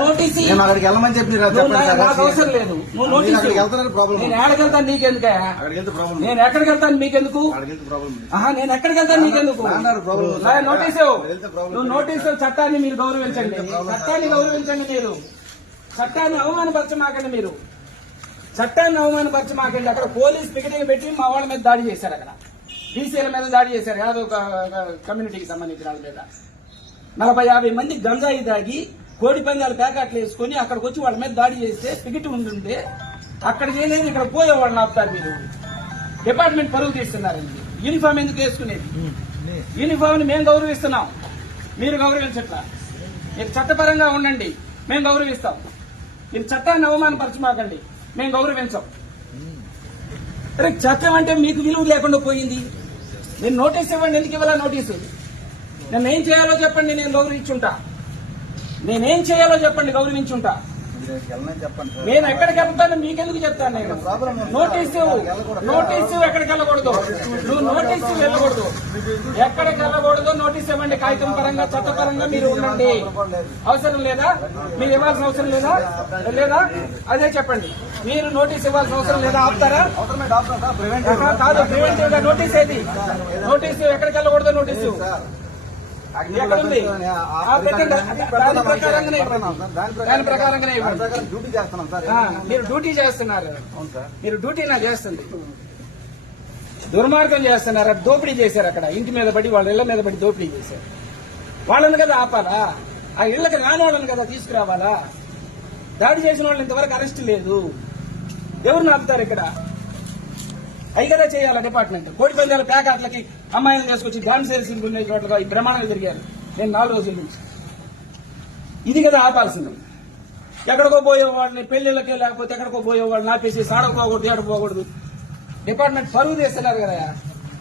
Notice నేను అక్కడికి వెళ్ళమని చెప్పి నాకు అవసరం లేదు. నువ్వు నోటీస్ నేను ఎక్కడికి వెళ్తాను నీకెందుకు? నేను ఎక్కడికి వెళ్తాను మీకెందుకు? నేను ఎక్కడికి వెళ్తాను మీకెందుకు? నోటీస్ నువ్వు నోటీసు చట్టాన్ని మీరు గౌరవించండి. చట్టాన్ని గౌరవించండి. మీరు చట్టాన్ని అవమానపరచమాకండి. మీరు చట్టాన్ని అవమానపరచమాకండి. అక్కడ పోలీస్ పికెటింగ్ పెట్టి మా వాళ్ళ మీద దాడి చేశారు. అక్కడ బీసీల మీద దాడి చేశారు. యాదో కమ్యూనిటీకి సంబంధించిన వాళ్ళ మీద 40-50 మంది గంజాయి దాగి కోడి పందాలు ప్యాకెట్లు వేసుకుని అక్కడికి వచ్చి వాళ్ళ మీద దాడి చేస్తే పికెట్ ఉంటుంటే అక్కడ చేయలేదు, ఇక్కడ పోయేవాళ్ళని ఆపుతారు. మీరు డిపార్ట్మెంట్ పరువు తీస్తున్నారండి. యూనిఫామ్ ఎందుకు వేసుకునేది? యూనిఫామ్ ని మేము గౌరవిస్తున్నాం, మీరు గౌరవించట్లా. మీరు చట్టపరంగా ఉండండి, మేము గౌరవిస్తాం. మీరు చట్టాన్ని అవమానపరచమాకండి, మేము గౌరవించాం. చట్టం అంటే మీకు విలువ లేకుండా పోయింది. నేను నోటీస్ ఇవ్వండి. ఎందుకు ఇవ్వాలా నోటీసు? నేను ఏం చేయాలో చెప్పండి, నేను గౌరవించుంటా. నేనేం చేయాలో చెప్పండి, గౌరవించుంటా. నేను ఎక్కడికి వెళ్తాను మీకెందుకు చెప్తాను? నేను నోటీసు ఎక్కడికి వెళ్ళకూడదు. నువ్వు నోటీసు వెళ్ళకూడదు. ఎక్కడికి వెళ్ళకూడదు నోటీస్ ఇవ్వండి. కాగితం పరంగా చట్టపరంగా మీరు ఉండండి. అవసరం లేదా? మీరు ఇవ్వాల్సిన అవసరం లేదా? అదే చెప్పండి. మీరు నోటీస్ ఇవ్వాల్సిన అవసరం లేదా? ఆపుతారా? కాదు, ప్రివెంటివ్ గా నోటీస్ ఏది? నోటీసు ఎక్కడికి వెళ్ళకూడదు. నోటీసు ఎక్కడుంది? దాని ప్రకారంగానే మీరు డ్యూటీ చేస్తున్నారు. మీరు డ్యూటీ నా చేస్తుంది. దుర్మార్గం చేస్తున్నారు. దోపిడీ చేశారు. అక్కడ ఇంటి మీద పడి వాళ్ళ ఇళ్ల మీద పడి దోపిడీ చేశారు. వాళ్ళని కదా ఆపాలా? ఆ ఇళ్లకు రాని వాళ్ళని కదా తీసుకురావాలా? దాడి చేసిన వాళ్ళు ఇంతవరకు అరెస్ట్ లేదు. ఎవరిని ఆపుతారు ఇక్కడ? అవి కదా చేయాలా డిపార్ట్మెంట్? కోడి పందాల ప్యాకెట్లకి అమ్మాయిలను తీసుకొచ్చి డాన్స్ చేసి ఉండే చోట్ల ఈ ప్రమాణాలు జరిగారు. నేను 4 రోజుల నుంచి ఇది కదా ఆపాల్సింది. ఎక్కడికో పోయేవాళ్ళని పెళ్లిళ్ళకే లేకపోతే ఎక్కడికో పోయేవాళ్ళని ఆపేసి సాడకపోకూడదు, ఏడకపోకూడదు. డిపార్ట్మెంట్ పరువు తీస్తున్నారు కదా.